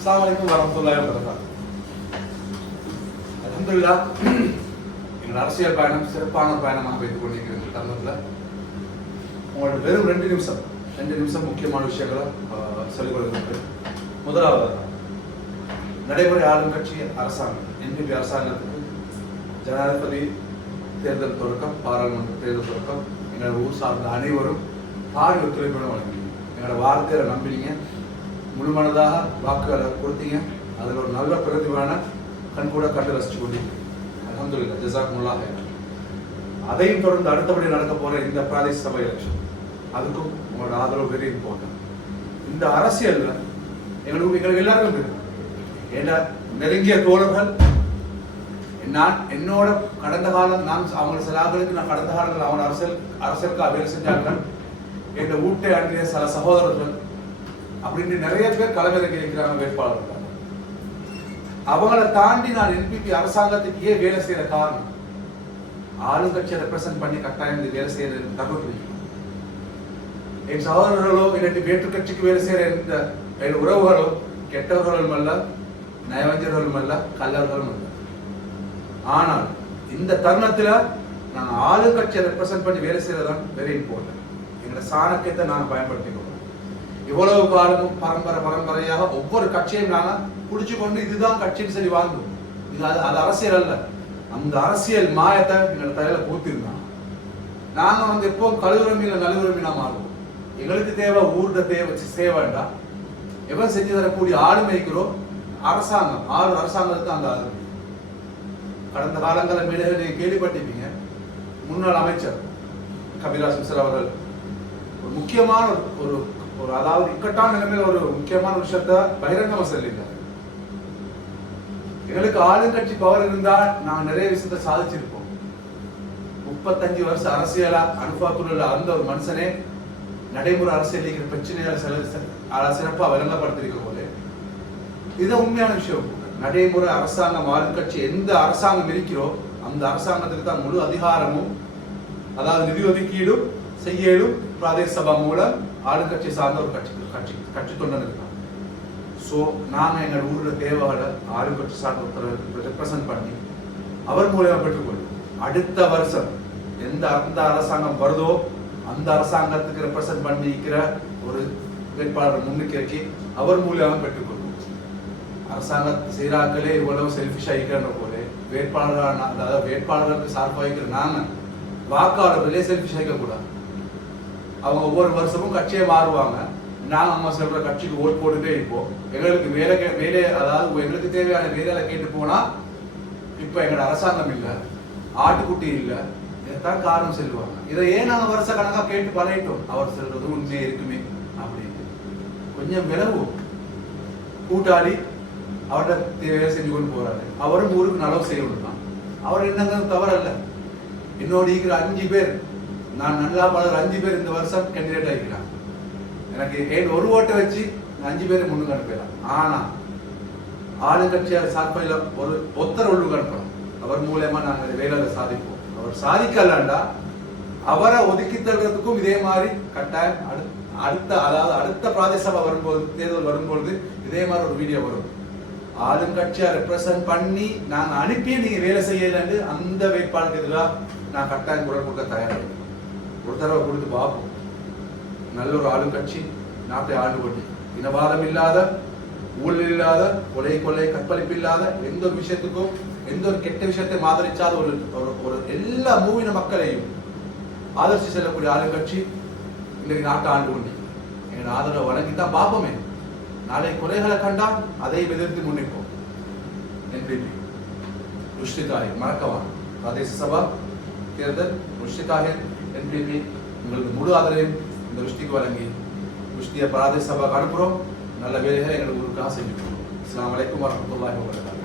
அஸ்ஸலாமு அலைக்கும் வரஹ்மத்துல்லாஹி வபரகாத்துஹு. அல்ஹம்துலில்லாஹ், எங்கள் அரசியல் பயணம் சிறப்பான பயணமாக வைத்துக் கொண்டிருக்கிறது. தருணத்தில் உங்களோட வெறும் 2 நிமிஷம் முக்கியமான விஷயங்களை சொல்லிக் கொடுக்கிறேன். முதலாவது, நடைமுறை ஆளும் கட்சி அரசாங்கம் NPP அரசாங்கத்துக்கு ஜனாதிபதி தேர்தல் தொடக்கம், பாராளுமன்ற தேர்தல் தொடக்கம் எங்களோட ஊர் சார்ந்த அனைவரும் பாரி ஒத்துழைப்புடன் வழங்கினீங்க. எங்களோட வார்த்தையில நம்பினீங்க, முழுமனதாக வாக்குகளை கொடுத்தீங்க. அதில் ஒரு நல்ல பிரதிவான கண்கூட கண்டு ரசிச்சு கொண்டீங்க. அல்ஹம்துலில்லாஹ், ஜஸாக்குமுல்லாஹ் ஹைரன். அதையும் தொடர்ந்து அடுத்தபடி நடக்க போற இந்த பிரதேச சபை எலெக்ஷன், அதுக்கும் உங்களோட ஆதரவு வெரி இம்பார்ட்டன்ட். இந்த அரசியல்ல எங்களுக்கு எல்லாருக்கும் தெரியும், ஏன்னா நெருங்கிய தோழர்கள், நான் என்னோட கடந்த காலம், நான் அவங்க சில ஆளுகளுக்கு நான் கடந்த காலங்கள் அவன் அரசியலுக்காக வேலை செஞ்சார்கள். என்ற ஊட்டை அன்றைய சில சகோதரர்கள் அப்படின்னு நிறைய பேர் களமிறங்கி இருக்கிறாங்க வேட்பாளர்கள். அவங்களை தாண்டி நான் NPP அரசாங்கத்துக்கு ஏன் வேலை செய்யற காரணம், ஆளுங்கட்சியை ரெப்ரசென்ட் பண்ணி கட்டாயம் வேலை செய்யறது தகவல். என் சகோதரர்களோ இல்லாட்டி வேற்று கட்சிக்கு வேலை செய்யற என் உறவுகளோ கெட்டவர்களும் அல்ல, நயவஞ்சர்களும் அல்ல, கல்லர்களும் அல்ல. ஆனால் இந்த தருணத்துல நான் ஆளுங்கட்சியை ரெப்ரசென்ட் பண்ணி வேலை செய்யறதுதான் வெரி இம்பார்ட்டன்ட். எங்களோட சாணக்கியத்தை நாங்கள் பயன்படுத்திக்கணும். இவ்வளவு காலமும் பரம்பரையாக ஒவ்வொரு கட்சியும் நாங்க குடிச்சு கொண்டு இதுதான் கட்சின்னு சொல்லி வாழ்ந்தோம். இது அது அரசியல் அல்ல. அந்த அரசியல் மாயத்தை எங்களோட தலையில பூத்திருந்தாங்க. நாங்க எப்போ கழுவுரமீன நலுவுரமீனா மாறுவோம். எங்களுக்கு தேவை ஊர்ட தேவை சேவைண்டா எவன் செஞ்சு தரக்கூடிய ஆளுமைக்கிறோம் அரசாங்கம், அரசாங்கத்துக்கு அந்த ஆளுமை. கடந்த காலங்களில் மேலே நீங்க கேள்விப்பட்டிருப்பீங்க, முன்னாள் அமைச்சர் கபிலா சிம்சர் அவர்கள் ஒரு முக்கியமான ஒரு அதாவது இக்கட்டான நிலைமையில ஒரு முக்கியமான விஷயத்த பகிரங்கமா சொல்லியிருக்காரு. எங்களுக்கு ஆளுங்கட்சி பவர் இருந்தா நாங்க நிறைய விஷயத்த சாதிச்சிருப்போம். 35 வருஷம் அரசியலா அனுபவத்துள்ள அந்த ஒரு மனுஷனே நடைமுறை அரசியல் பிரச்சனைகளை சிறப்பா விளங்கப்படுத்திருக்கிற போது இது உண்மையான விஷயம். நடைமுறை அரசாங்கம், ஆளுங்கட்சி எந்த அரசாங்கம் இருக்கிறோ அந்த அரசாங்கத்துக்கு தான் முழு அதிகாரமும், அதாவது நிதி ஒதுக்கீடும் செய்யலும் பிரதேச சபா மூலம் ஆளுங்கட்சி சார்ந்த ஒரு கட்சி தொண்டன் இருக்காங்க. ஸோ நாங்கள் எங்கள் ஊரோட தேவைகளை ஆளுங்கட்சி சார்ந்த ஒருத்தர் ரெப்ரசன்ட் பண்ணி அவர் மூலியமா பெற்றுக்கொள்வோம். அடுத்த வருஷம் அந்த அரசாங்கம் வருதோ அந்த அரசாங்கத்துக்கு ரெப்ரசன்ட் பண்ணிக்கிற ஒரு வேட்பாளர் முன்னுக்கு அவர் மூலியமா பெற்றுக்கொள்வோம். அரசாங்க சீராக்களே இவ்வளவு செல்ஃபிஷ் ஆகிக்கிற போல வேட்பாளரான, அதாவது வேட்பாளர்களுக்கு சார்பாகிக்கிற நாங்க வாக்காளர்களே செல்ஃபிஷ் ஆகிக்க கூடாது. அவங்க ஒவ்வொரு வருஷமும் கட்சியை மாறுவாங்க. நாங்கள் அம்மா சொல்ற கட்சிக்கு ஓட் போட்டுட்டே இருப்போம். எங்களுக்கு வேலை அதாவது எங்களுக்கு தேவையான வேலைகளை கேட்டு போனா இப்ப எங்களோட அரசாங்கம் இல்லை, ஆட்டுக்குட்டி இல்லை, இதைத்தான் காரணம் சொல்லுவாங்க. இதை ஏன் நாங்கள் வருஷ கணக்கா கேட்டு பழகிட்டோம். அவர் சொல்றது உண்மையே இருக்குமே அப்படின்னு கொஞ்சம் விலகும். கூட்டாளி அவரோட தேவையை செஞ்சு கொண்டு போறாரு. அவரும் ஊருக்கு நலவு செய்யணும் தான். அவர் என்னங்க தவறல்ல. என்னோட இருக்கிற 5 பேர், நான் நல்லா பலர் 5 பேர் இந்த வருஷம் கேண்டிடேட் ஆகிக்கிறான். எனக்கு ஏன் ஒரு ஓட்டை வச்சு 5 பேரை முன்னுக்கு அனுப்பிடலாம். ஆனா ஆளுங்கட்சியார் சார்பையில் ஒரு ஒத்தர் உள்ளுக்கு அனுப்பலாம். அவர் மூலமா நாங்கள் வேலையில சாதிப்போம். அவர் சாதிக்கலாண்டா அவரை ஒதுக்கி தள்ளுறதுக்கும் இதே மாதிரி கட்டாயம் அடுத்த பிரதேச சபை வரும்போது, தேர்தல் வரும்பொழுது இதே மாதிரி ஒரு வீடியோ வரும். ஆளுங்கட்சியா ரெப்ரசன்ட் பண்ணி நாங்க அனுப்பி நீங்க வேலை செய்யலன்னு அந்த வேட்பாளருக்கு எதிராக நான் கட்டாயம் குரல் கொடுக்க தயாராக ஒரு தடவை கொடுத்து பார்ப்போம். நல்ல ஒரு ஆளுங்கட்சி நாட்டை ஆண்டு கொண்டு இனவாதம் இல்லாத, ஊழல் இல்லாத, கொலை கற்பழிப்பு இல்லாத, எந்த ஒரு விஷயத்துக்கும் எந்த ஒரு கெட்ட விஷயத்தை ஆதரிச்சாத ஒரு எல்லா மூவின மக்களையும் ஆதரிச்சு செல்லக்கூடிய ஆளுங்கட்சி இன்னைக்கு நாட்டை ஆண்டு கொண்டு எங்க ஆதரவை வழங்கித்தான் பார்ப்போமே. நாளை குறைகளை கண்டா அதை எதிர்த்து முன்னிப்போம். NPP முஷ்டிகாஹிர் மறக்கவான் பிரதேச சபா தேர்தல் முஷ்டிகாஹிர் NPP உங்களுக்கு முழு ஆதரவையும் இந்த முஷ்டிக்கு வழங்கி முஷ்டிய பிரதேச சபாக்கு அனுப்புறோம். நல்ல வேலைகளை எங்களுக்கு ஊருக்காக செஞ்சுக்கிறோம். அஸ்ஸலாமு அலைக்கும் வரஹ்மத்துல்லாஹி வபரகாத்துஹு.